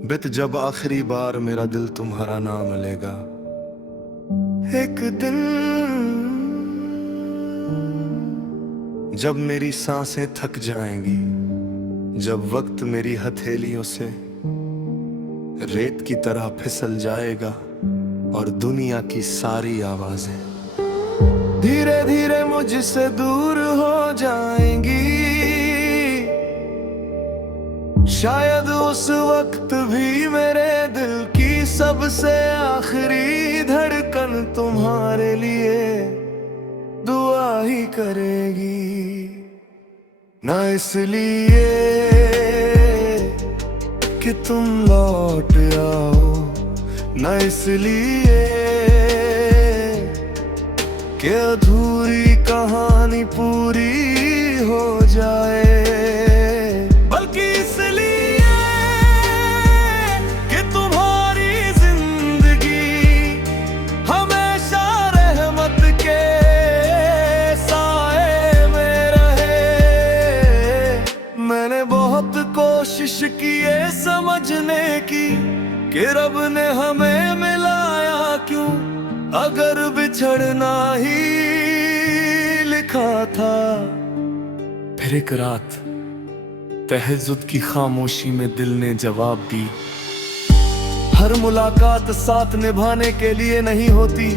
बित जब आखिरी बार मेरा दिल तुम्हारा नाम लेगा। एक दिन जब मेरी सांसें थक जाएंगी, जब वक्त मेरी हथेलियों से रेत की तरह फिसल जाएगा और दुनिया की सारी आवाजें धीरे धीरे मुझसे दूर हो जाएंगी, शायद उस वक्त भी मेरे दिल की सबसे आखिरी धड़कन तुम्हारे लिए दुआ ही करेगी। ना इसलिए कि तुम लौट आओ, ना इसलिए कि अधूरी कहानी पूरी हो जाए, बल्कि इसलिए कि तुम्हारी जिंदगी हमेशा रहमत के साए में रहे। मैंने बहुत कोशिश की ये समझने की कि रब ने हमें मिलाया क्यों, अगर बिछड़ना ही लिखा था। फिर एक रात तहज्जुद की खामोशी में दिल ने जवाब दी, हर मुलाकात साथ निभाने के लिए नहीं होती,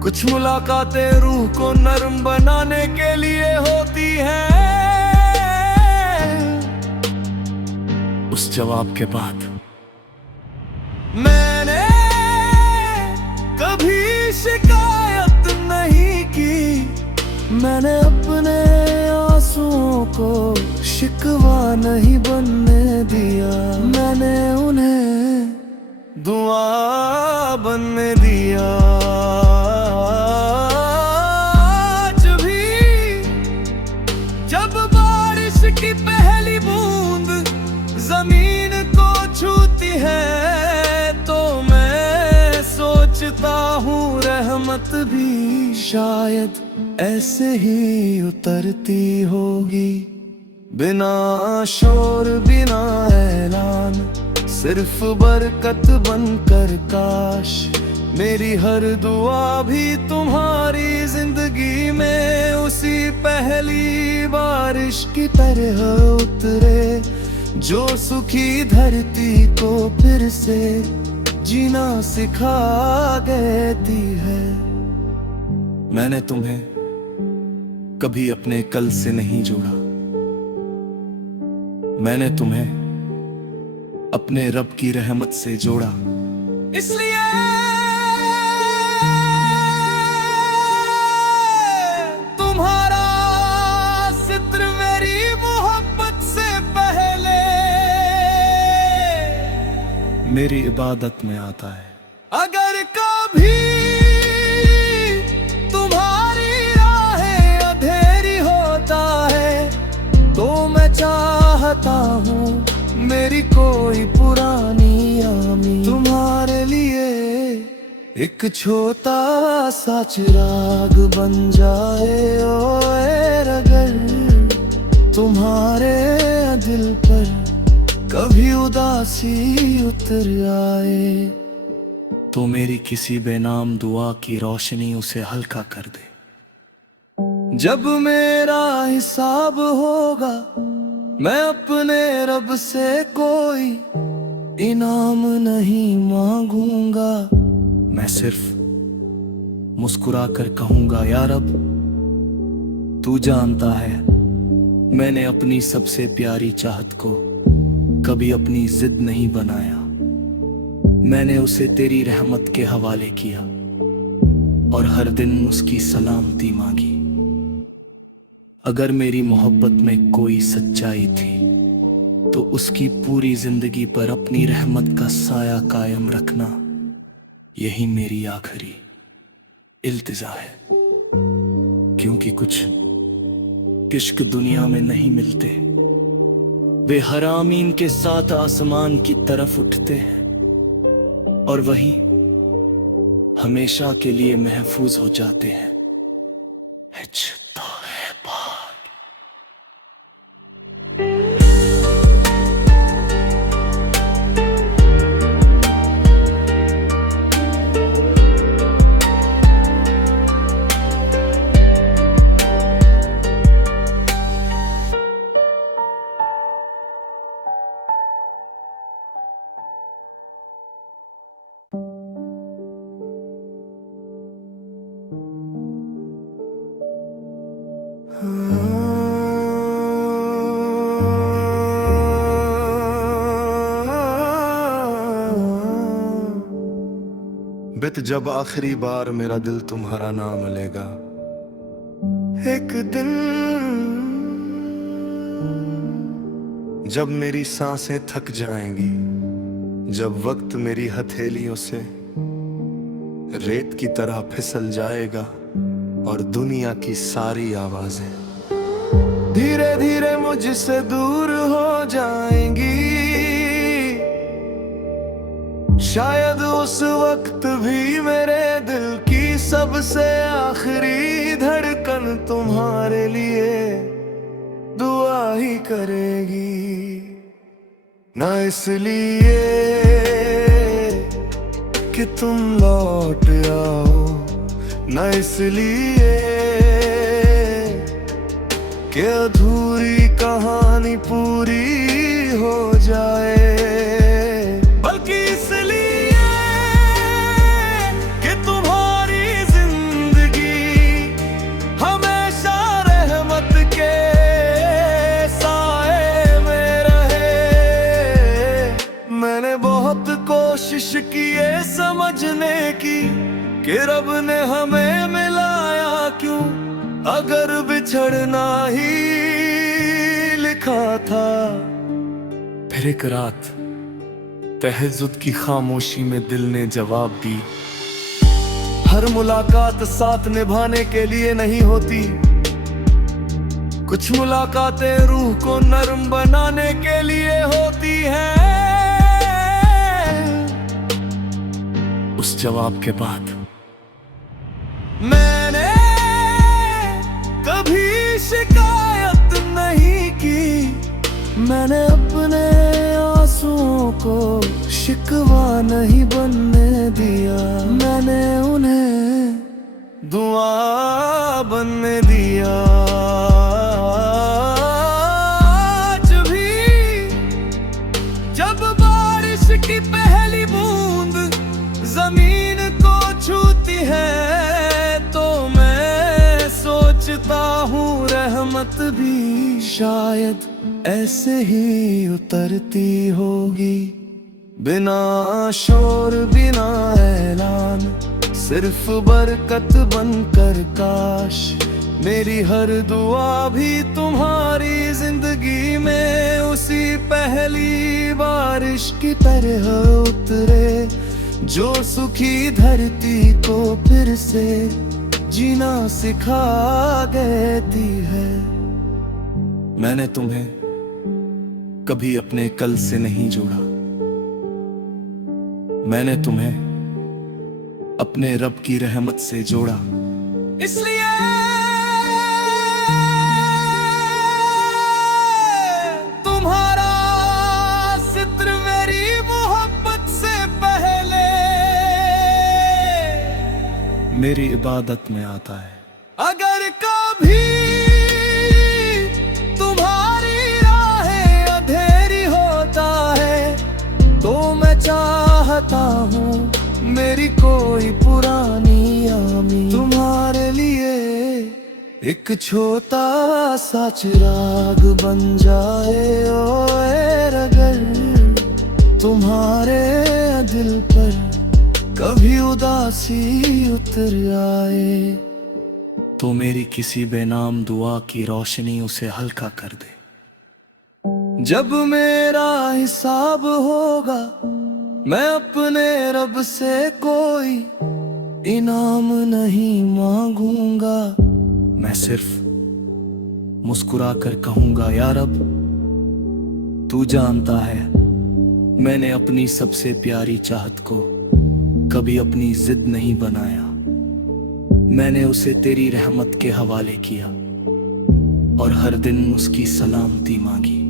कुछ मुलाकातें रूह को नर्म बनाने के लिए होती हैं। उस जवाब के बाद मैंने कभी शिकायत नहीं की, मैंने अपने आंसुओं को शिकवा नहीं बनने दिया, मैंने उन्हें दुआ बनने दिया। आज भी जब बारिश की पहली बूंद जमीन को छूती है तो मैं सोचता हूँ रहमत भी शायद ऐसे ही उतरती होगी, बिना शोर बिना ऐलान, सिर्फ बरकत बनकर। काश मेरी हर दुआ भी तुम्हारी जिंदगी में उसी पहली बारिश की तरह उतरे, जो सुखी धरती को फिर से जीना सिखा देती है। मैंने तुम्हें कभी अपने कल से नहीं जोड़ा, मैंने तुम्हें अपने रब की रहमत से जोड़ा, इसलिए तुम्हारा सित्र मेरी मोहब्बत से पहले मेरी इबादत में आता है। अगर कभी तुम्हारी राहें अंधेरी होता है तो मैं चाहता हूँ मेरी कोई पुरानी आमी तुम्हारे लिए एक छोटा सा चिराग बन जाए। ओए अगर तुम्हारे दिल पर कभी उदासी उतर आए तो मेरी किसी बेनाम दुआ की रोशनी उसे हल्का कर दे। जब मेरा हिसाब होगा मैं अपने रब से कोई इनाम नहीं मांगूंगा, मैं सिर्फ मुस्कुरा कर कहूंगा, या रब तू जानता है मैंने अपनी सबसे प्यारी चाहत को कभी अपनी जिद नहीं बनाया, मैंने उसे तेरी रहमत के हवाले किया और हर दिन उसकी सलामती मांगी। अगर मेरी मोहब्बत में कोई सच्चाई थी तो उसकी पूरी जिंदगी पर अपनी रहमत का साया कायम रखना, यही मेरी आखिरी इल्तिजा है। क्योंकि कुछ इश्क दुनिया में नहीं मिलते, वे हरामीन के साथ आसमान की तरफ उठते हैं और वही हमेशा के लिए महफूज हो जाते हैं। बित जब आखिरी बार मेरा दिल तुम्हारा नाम लेगा। एक दिन जब मेरी सांसें थक जाएंगी, जब वक्त मेरी हथेलियों से रेत की तरह फिसल जाएगा और दुनिया की सारी आवाजें धीरे धीरे मुझसे दूर हो जाएंगी, शायद उस वक्त भी मेरे दिल की सबसे आखिरी धड़कन तुम्हारे लिए दुआ ही करेगी। ना इसलिए कि तुम लौट आओ, ना इसलिए कि अधूरी कहानी पूरी हो जाए, बल्कि इसलिए कि तुम्हारी जिंदगी हमेशा रहमत के साए में रहे। मैंने बहुत कोशिश की ये समझने की कि रब ने हमें मिलाया क्यों, अगर बिछड़ना ही लिखा था। फिर एक रात तहज्जुद की खामोशी में दिल ने जवाब दी, हर मुलाकात साथ निभाने के लिए नहीं होती, कुछ मुलाकातें रूह को नरम बनाने के लिए होती हैं। उस जवाब के बाद मैंने कभी शिकायत नहीं की, मैंने अपने आंसुओं को शिकवा नहीं बनने दिया, मैंने उन्हें दुआ बनने दिया। आज भी जब बारिश की पहली बूंद जमीन को छूती है तो मैं सोचता हूँ रहमत भी शायद ऐसे ही उतरती होगी, बिना शोर बिना ऐलान, सिर्फ बरकत बनकर। काश मेरी हर दुआ भी तुम्हारी जिंदगी में उसी पहली बारिश की तरह उतरे, जो सुखी धरती को फिर से जीना सिखा देती है। मैंने तुम्हें कभी अपने कल से नहीं जोड़ा, मैंने तुम्हें अपने रब की रहमत से जोड़ा, इसलिए तुम्हारा जिक्र मेरी मोहब्बत से पहले मेरी इबादत में आता है। अगर कभी तुम्हारी राहें अंधेरी होता है तो मैं चाहता हूँ मेरी कोई पुरानी आमी तुम्हारे लिए एक छोटा सा चिराग बन जाए। और अगर तुम्हारे दिल पर कभी उदासी उतर आए तो मेरी किसी बेनाम दुआ की रोशनी उसे हल्का कर दे। जब मेरा हिसाब होगा मैं अपने रब से कोई इनाम नहीं मांगूंगा, मैं सिर्फ मुस्कुरा कर कहूंगा, या रब तू जानता है मैंने अपनी सबसे प्यारी चाहत को कभी अपनी जिद नहीं बनाया, मैंने उसे तेरी रहमत के हवाले किया और हर दिन उसकी सलामती मांगी।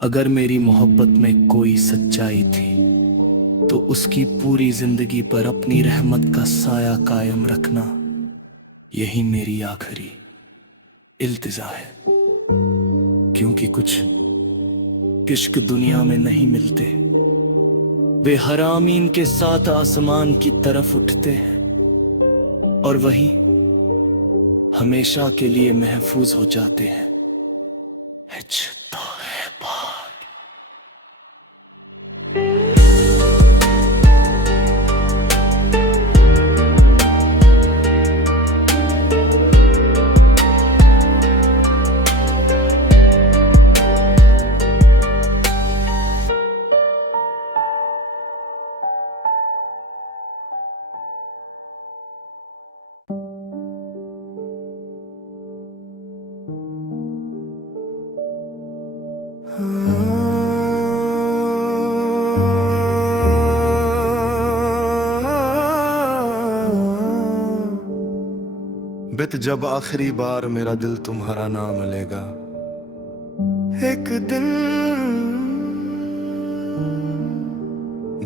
अगर मेरी मोहब्बत में कोई सच्चाई थी तो उसकी पूरी जिंदगी पर अपनी रहमत का साया कायम रखना, यही मेरी आखिरी इल्तिजा है। क्योंकि कुछ इश्क दुनिया में नहीं मिलते, वे हरामीन के साथ आसमान की तरफ उठते हैं और वही हमेशा के लिए महफूज हो जाते हैं। बित जब आखिरी बार मेरा दिल तुम्हारा नाम लेगा, एक दिन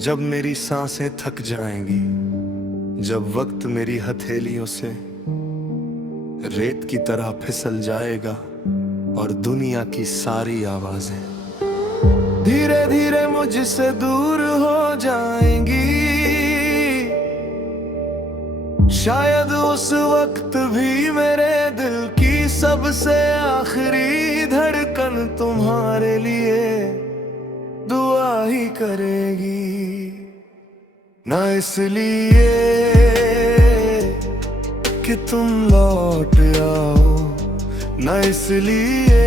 जब मेरी सांसें थक जाएंगी, जब वक्त मेरी हथेलियों से रेत की तरह फिसल जाएगा और दुनिया की सारी आवाजें धीरे धीरे मुझसे दूर हो जाएंगी। शायद उस वक्त भी मेरे दिल की सबसे आखिरी धड़कन तुम्हारे लिए दुआ ही करेगी। ना इसलिए कि तुम लौट आओ, ना इसलिए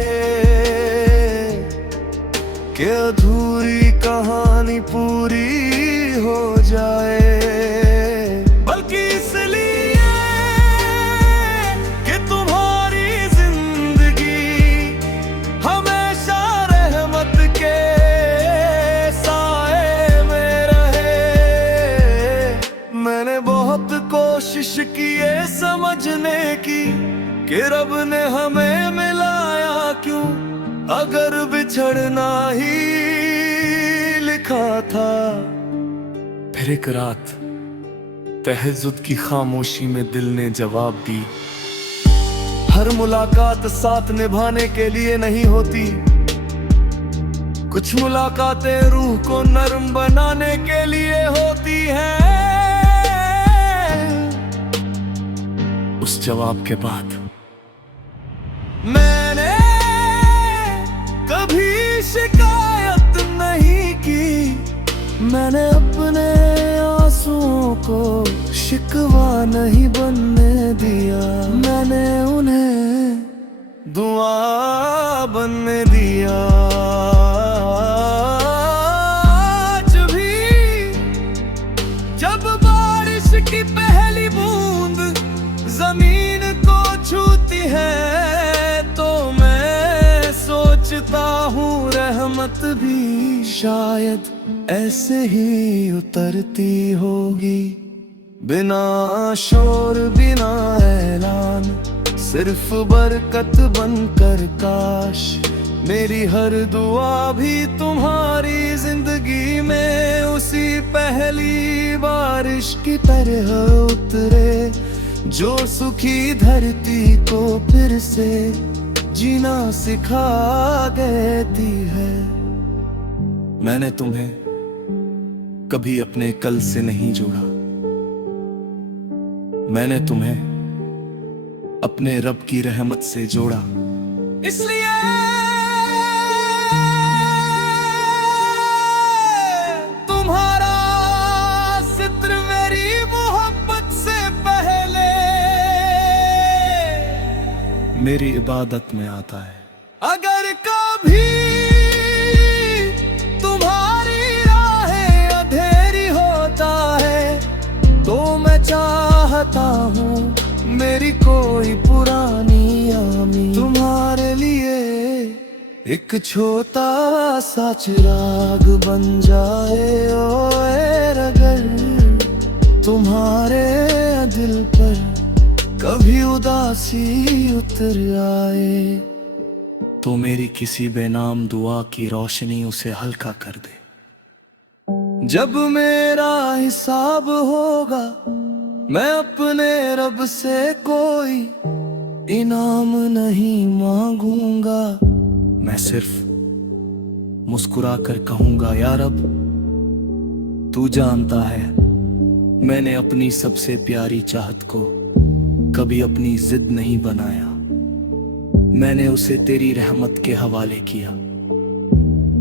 कि अधूरी कहानी पूरी हो जाए, बल्कि इसलिए कि तुम्हारी जिंदगी हमेशा रहमत के साए में रहे। मैंने बहुत कोशिश की ये समझने की कि रब ने हमें मिलाया क्यों, अगर बिछड़ना ही लिखा था। फिर एक रात तहज्जुद की खामोशी में दिल ने जवाब दी, हर मुलाकात साथ निभाने के लिए नहीं होती, कुछ मुलाकातें रूह को नर्म बनाने के लिए होती हैं। उस जवाब के बाद मैंने कभी शिकायत नहीं की, मैंने अपने आंसुओं को शिकवा नहीं बनने दिया, मैंने उन्हें दुआ बनने दिया। आज भी जब बारिश की पहली बूंद जमीन को छूती है तो मैं सोचता हूँ रहमत भी शायद ऐसे ही उतरती होगी, बिना शोर बिना ऐलान, सिर्फ बरकत बनकर। काश मेरी हर दुआ भी तुम्हारी जिंदगी में उसी पहली बारिश की तरह उतरे, जो सुखी धरती को फिर से जीना सिखा देती है। मैंने तुम्हें कभी अपने कल से नहीं जोड़ा, मैंने तुम्हें अपने रब की रहमत से जोड़ा, इसलिए तुम्हारा सित्र मेरी मोहब्बत से पहले मेरी इबादत में आता है। अगर कभी तुम्हारी राहें अंधेरी होता है तो मैं चाहता हूँ मेरी कोई पुरानी आमी तुम्हारे लिए एक छोटा सा चिराग बन जाए। और अगर तुम्हारे दिल पर कभी उदासी उतर आए तो मेरी किसी बेनाम दुआ की रोशनी उसे हल्का कर दे। जब मेरा हिसाब होगा मैं अपने रब से कोई इनाम नहीं मांगूंगा, मैं सिर्फ मुस्कुरा कर कहूंगा, या रब तू जानता है मैंने अपनी सबसे प्यारी चाहत को कभी अपनी जिद नहीं बनाया, मैंने उसे तेरी रहमत के हवाले किया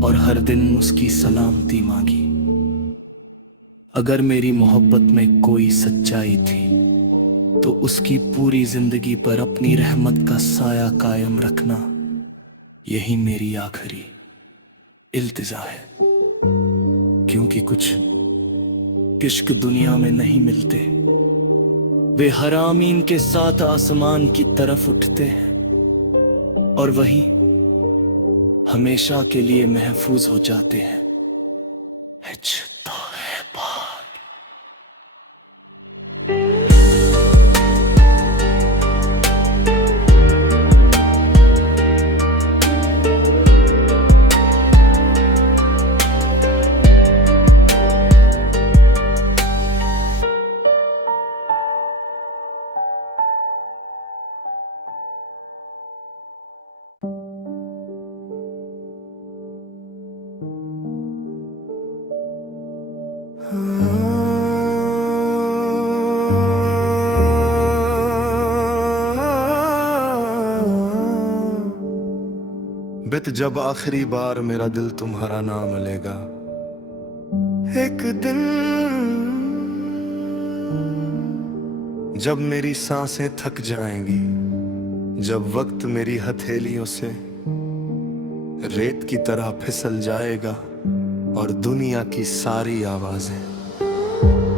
और हर दिन उसकी सलामती मांगी। अगर मेरी मोहब्बत में कोई सच्चाई थी तो उसकी पूरी जिंदगी पर अपनी रहमत का साया कायम रखना यही मेरी आखिरी इल्तिजा है, क्योंकि कुछ इश्क दुनिया में नहीं मिलते, वे हरामीन के साथ आसमान की तरफ उठते हैं और वही हमेशा के लिए महफूज हो जाते हैं। तो है बात। बित जब आखिरी बार मेरा दिल तुम्हारा नाम लेगा, एक दिन जब मेरी सांसें थक जाएंगी, जब वक्त मेरी हथेलियों से रेत की तरह फिसल जाएगा और दुनिया की सारी आवाजें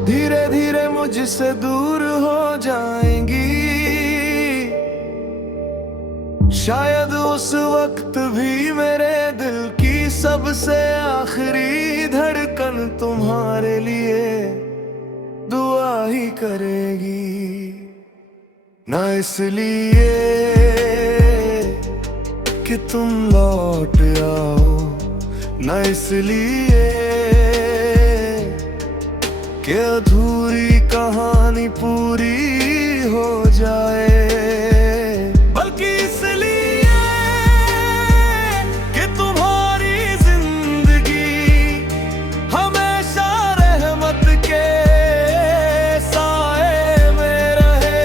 धीरे धीरे मुझसे दूर हो जाएंगी, शायद उस वक्त भी मेरे दिल की सबसे आखिरी धड़कन तुम्हारे लिए दुआ ही करेगी। ना इसलिए कि तुम लौट आओ, ना इसलिए कि अधूरी कहानी पूरी हो जाए, बल्कि इसलिए कि तुम्हारी जिंदगी हमेशा रहमत के साए में रहे।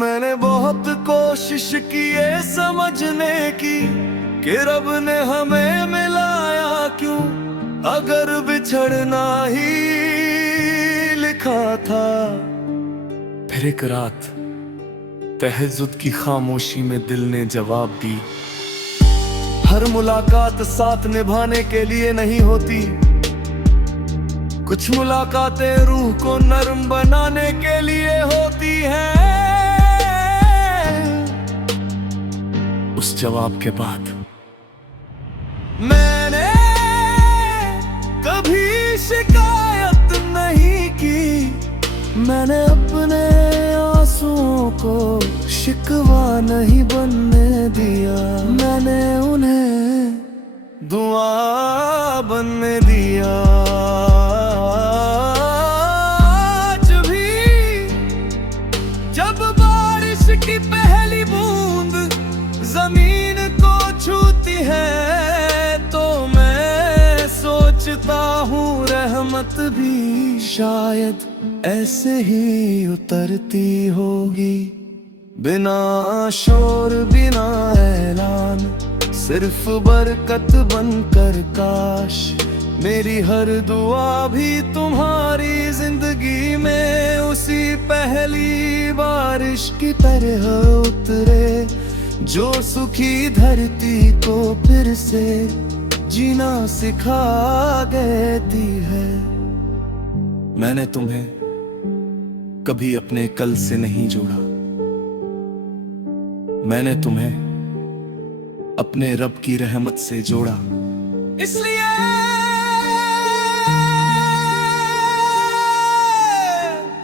मैंने बहुत कोशिश की ये समझने की कि रब ने हमें मिलाया क्यों, अगर बिछड़ना ही लिखा था। फिर एक रात तहज्जुद की खामोशी में दिल ने जवाब दी, हर मुलाकात साथ निभाने के लिए नहीं होती, कुछ मुलाकातें रूह को नर्म बनाने के लिए होती हैं। उस जवाब के बाद मैंने कभी शिकायत नहीं की, मैंने अपने आंसुओं को शिकवा नहीं बनने दिया, मैंने उन्हें दुआ बनने दिया। आज भी जब बारिश की पहली बूंद जमीन को छूती है तो मैं सोचता हूँ रहमत भी शायद ऐसे ही उतरती होगी, बिना शोर बिना ऐलान, सिर्फ बरकत बनकर। काश मेरी हर दुआ भी तुम्हारी जिंदगी में उसी पहली बारिश की तरह उतरे, जो सुखी धरती को फिर से जीना सिखा देती है। मैंने तुम्हें कभी अपने कल से नहीं जोड़ा, मैंने तुम्हें अपने रब की रहमत से जोड़ा, इसलिए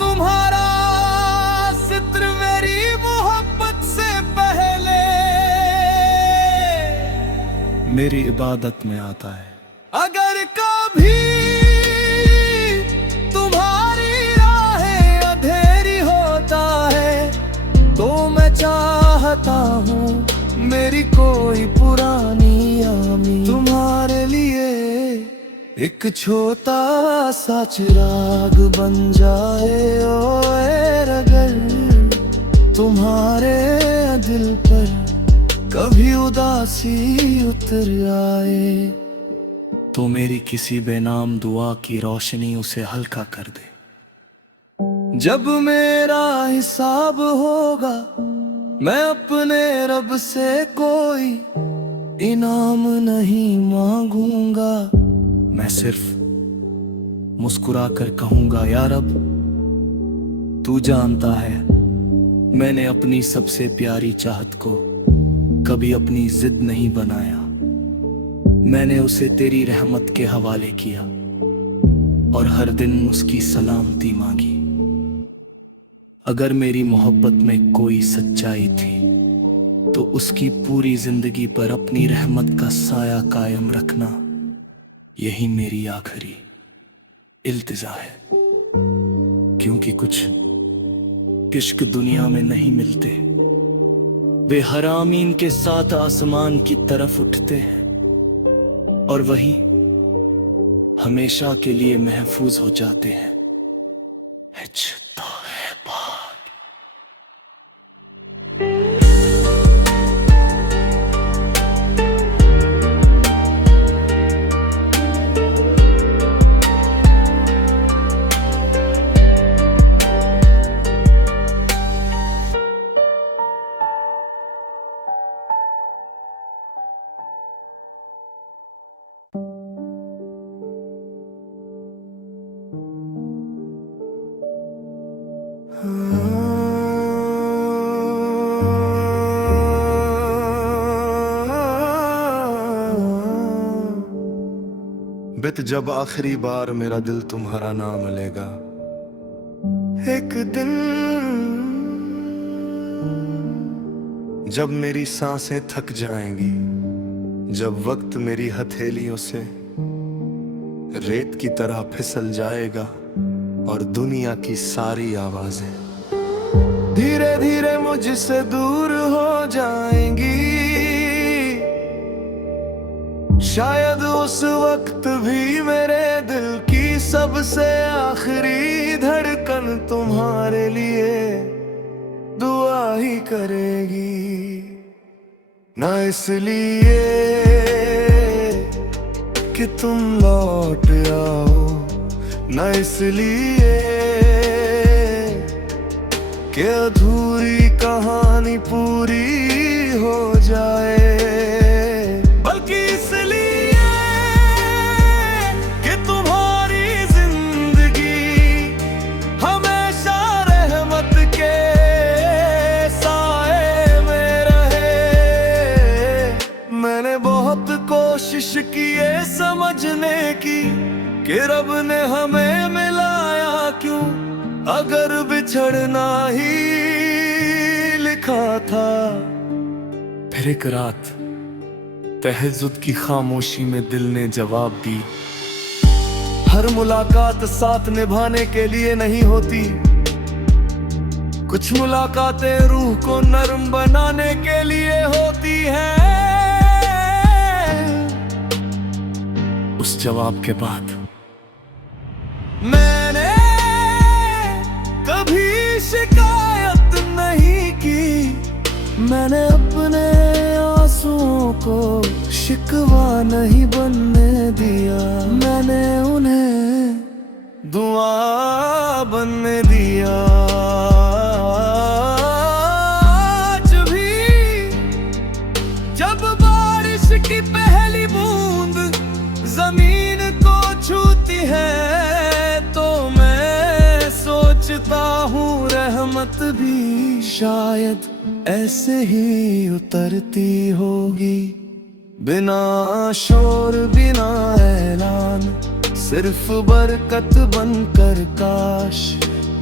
तुम्हारा सित्र मेरी मोहब्बत से पहले मेरी इबादत में आता है। अगर कभी तुम्हारी राहें अंधेरी होता है तो मैं चाहता हूँ मेरी कोई पुरानी आमी तुम्हारे लिए एक छोटा सा चिराग बन जाए। और अगर तुम्हारे दिल पर कभी उदासी उतर आए तो मेरी किसी बेनाम दुआ की रोशनी उसे हल्का कर दे। जब मेरा हिसाब होगा मैं अपने रब से कोई इनाम नहीं मांगूंगा, मैं सिर्फ मुस्कुरा कर कहूंगा या रब तू जानता है मैंने अपनी सबसे प्यारी चाहत को कभी अपनी जिद नहीं बनाया। मैंने उसे तेरी रहमत के हवाले किया और हर दिन उसकी सलामती मांगी। अगर मेरी मोहब्बत में कोई सच्चाई थी तो उसकी पूरी जिंदगी पर अपनी रहमत का साया कायम रखना, यही मेरी आखिरी इल्तिजा है। क्योंकि कुछ इश्क दुनिया में नहीं मिलते, वे हर आमीन के साथ आसमान की तरफ उठते हैं और वही हमेशा के लिए महफूज हो जाते हैं। बित जब आखिरी बार मेरा दिल तुम्हारा नाम लेगा, एक दिन जब मेरी सांसें थक जाएंगी, जब वक्त मेरी हथेलियों से रेत की तरह फिसल जाएगा और दुनिया की सारी आवाजें धीरे धीरे मुझसे दूर हो जाएंगी। शायद उस वक्त भी मेरे दिल की सबसे आखिरी धड़कन तुम्हारे लिए दुआ ही करेगी। ना इसलिए कि तुम लौट आओ, ना इसलिए कि अधूरी कहानी पूरी हो जाए, बल्कि इसलिए कि तुम्हारी जिंदगी हमेशा रहमत के साए में रहे। मैंने बहुत कोशिश की ये समझने की कि रब ने हमें मिलाया क्यों, अगर बिछड़ना ही लिखा था। फिर एक रात तहज्जुद की खामोशी में दिल ने जवाब दी, हर मुलाकात साथ निभाने के लिए नहीं होती, कुछ मुलाकातें रूह को नरम बनाने के लिए होती हैं। उस जवाब के बाद मैंने कभी शिकायत नहीं की, मैंने अपने आंसुओं को शिकवा नहीं बनने दिया, मैंने उन्हें दुआ बनने दिया। आज भी जब बारिश की पहली बूंद जमीन को छूती है तो मैं सोचता हूँ रहमत भी शायद ऐसे ही उतरती होगी, बिना शोर बिना ऐलान, सिर्फ बरकत बनकर। काश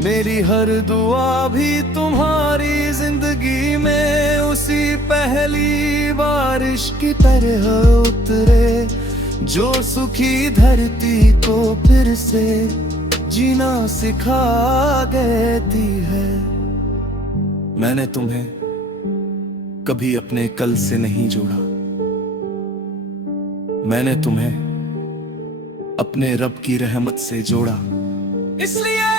मेरी हर दुआ भी तुम्हारी जिंदगी में उसी पहली बारिश की तरह उतरे, जो सुखी धरती को फिर से जीना सिखा देती है। मैंने तुम्हें कभी अपने कल से नहीं जोड़ा, मैंने तुम्हें अपने रब की रहमत से जोड़ा, इसलिए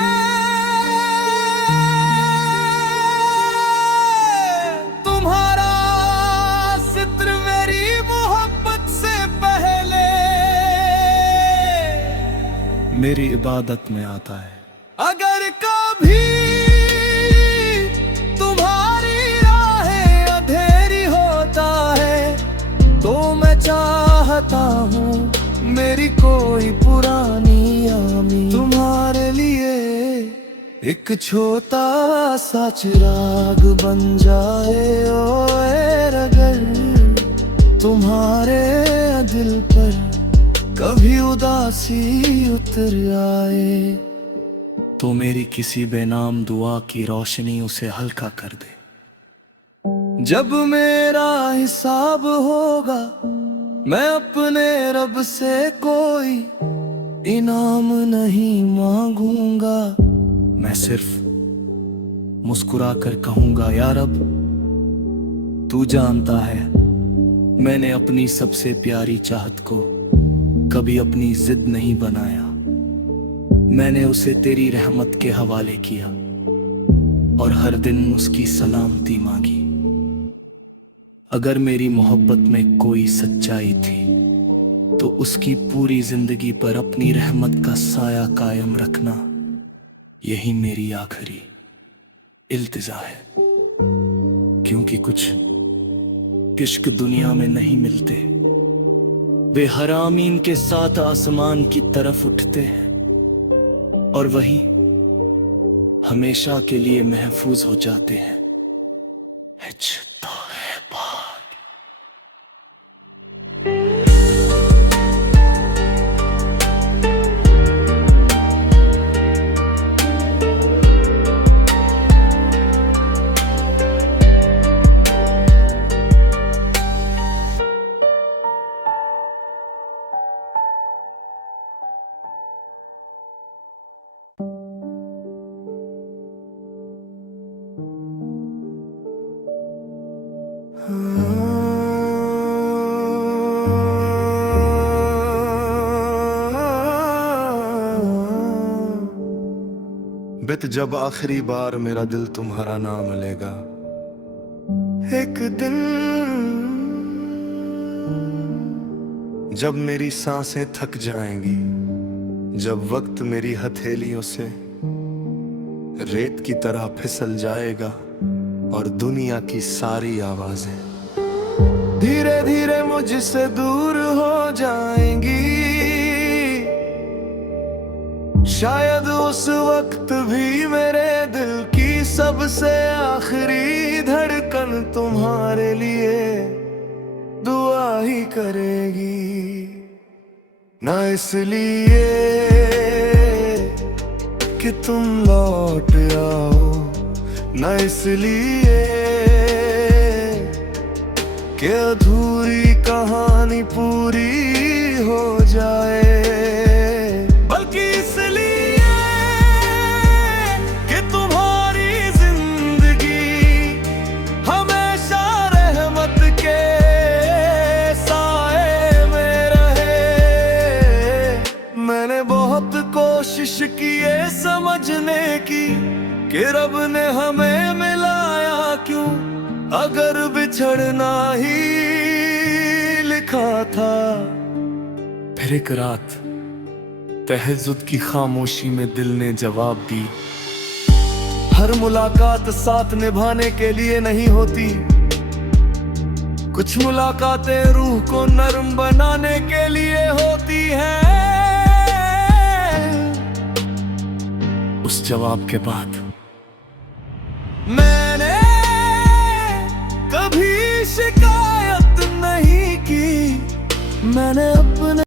तुम्हारा सित्र मेरी मोहब्बत से पहले मेरी इबादत में आता है। अगर कभी तुम्हारी राहें अंधेरी होता है तो मैं चाहता हूँ मेरी कोई पुरानी आमी तुम्हारे लिए एक छोटा सा चिराग बन जाए। ओए अगर तुम्हारे दिल पर कभी उदासी उतर आए तो मेरी किसी बेनाम दुआ की रोशनी उसे हल्का कर दे। जब मेरा हिसाब होगा मैं अपने रब से कोई इनाम नहीं मांगूंगा। मैं सिर्फ मुस्कुरा कर कहूंगा, या रब तू जानता है मैंने अपनी सबसे प्यारी चाहत को कभी अपनी जिद नहीं बनाया। मैंने उसे तेरी रहमत के हवाले किया और हर दिन उसकी सलामती मांगी। अगर मेरी मोहब्बत में कोई सच्चाई थी तो उसकी पूरी जिंदगी पर अपनी रहमत का साया कायम रखना, यही मेरी आखिरी इल्तिजा है। क्योंकि कुछ इश्क दुनिया में नहीं मिलते, वे हरामीन के साथ आसमान की तरफ उठते हैं और वही हमेशा के लिए महफूज हो जाते हैं। बित जब आखिरी बार मेरा दिल तुम्हारा नाम लेगा, एक दिन जब मेरी सांसें थक जाएंगी, जब वक्त मेरी हथेलियों से रेत की तरह फिसल जाएगा और दुनिया की सारी आवाजें धीरे धीरे मुझसे दूर हो जाएंगी। शायद उस वक्त भी मेरे दिल की सबसे आखिरी धड़कन तुम्हारे लिए दुआ ही करेगी। ना इसलिए कि तुम लौट आओ, ना इसलिए कि अधूरी कहानी पूरी हो जाए, बल्कि इसलिए कि तुम्हारी जिंदगी हमेशा रहमत के साए में रहे। मैंने बहुत कोशिश की ये समझने की कि रब ने हमें मिलाया क्यों, अगर बिछड़ना ही लिखा था। फिर एक रात तहज्जुद की खामोशी में दिल ने जवाब दी, हर मुलाकात साथ निभाने के लिए नहीं होती, कुछ मुलाकातें रूह को नर्म बनाने के लिए होती हैं। उस जवाब के बाद